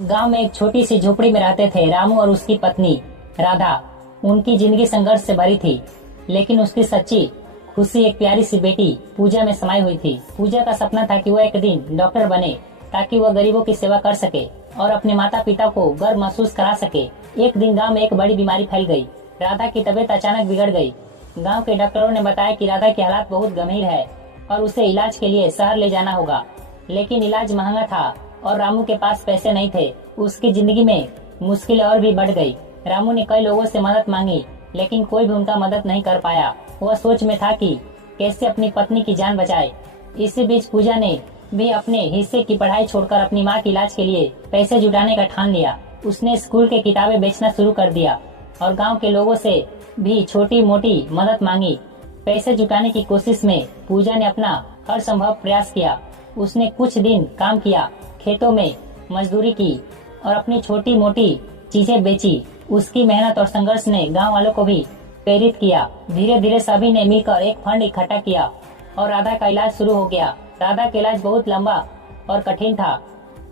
गांव में एक छोटी सी झोपड़ी में रहते थे रामू और उसकी पत्नी राधा। उनकी जिंदगी संघर्ष से भरी थी, लेकिन उसकी सच्ची खुशी एक प्यारी सी बेटी पूजा में समाई हुई थी। पूजा का सपना था कि वह एक दिन डॉक्टर बने, ताकि वह गरीबों की सेवा कर सके और अपने माता पिता को गर्व महसूस करा सके। एक दिन गांव में एक बड़ी बीमारी फैल गई। राधा की तबीयत अचानक बिगड़ गई। गांव के डॉक्टरों ने बताया कि राधा की हालत बहुत गंभीर है और उसे इलाज के लिए शहर ले जाना होगा, लेकिन इलाज महंगा था और रामू के पास पैसे नहीं थे। उसकी जिंदगी में मुश्किलें और भी बढ़ गई। रामू ने कई लोगों से मदद मांगी, लेकिन कोई भी उनका मदद नहीं कर पाया। वह सोच में था कि कैसे अपनी पत्नी की जान बचाए। इसी बीच पूजा ने भी अपने हिस्से की पढ़ाई छोड़कर अपनी मां के इलाज के लिए पैसे जुटाने का ठान लिया। उसने स्कूल के किताबें बेचना शुरू कर दिया और गांव के लोगों से भी छोटी मोटी मदद मांगी। पैसे जुटाने की कोशिश में पूजा ने अपना हर संभव प्रयास किया। उसने कुछ दिन काम किया, खेतों में मजदूरी की और अपनी छोटी मोटी चीजें बेची। उसकी मेहनत और संघर्ष ने गांव वालों को भी प्रेरित किया। धीरे धीरे सभी ने मिलकर एक फंड इकट्ठा किया और राधा का इलाज शुरू हो गया। राधा का इलाज बहुत लंबा और कठिन था,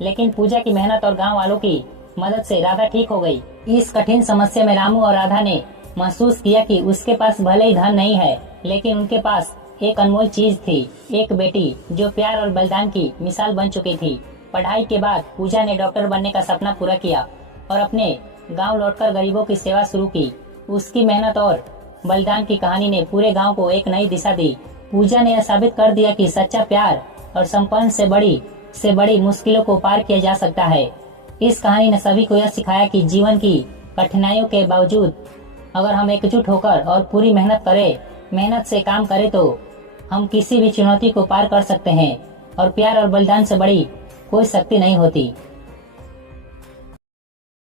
लेकिन पूजा की मेहनत और गांव वालों की मदद से राधा ठीक हो गई। इस कठिन समस्या में रामू और राधा ने महसूस किया कि उसके पास भले ही धन नहीं है, लेकिन उनके पास एक अनमोल चीज थी, एक बेटी जो प्यार और बलिदान की मिसाल बन चुकी थी। पढ़ाई के बाद पूजा ने डॉक्टर बनने का सपना पूरा किया और अपने गांव लौटकर गरीबों की सेवा शुरू की। उसकी मेहनत और बलिदान की कहानी ने पूरे गांव को एक नई दिशा दी। पूजा ने यह साबित कर दिया कि सच्चा प्यार और संपन्न से बड़ी मुश्किलों को पार किया जा सकता है। इस कहानी ने सभी को यह सिखाया कि जीवन की कठिनाइयों के बावजूद अगर हम एकजुट होकर और पूरी मेहनत से काम करें तो हम किसी भी चुनौती को पार कर सकते हैं और प्यार और बलिदान से बड़ी कोई शक्ति नहीं होती।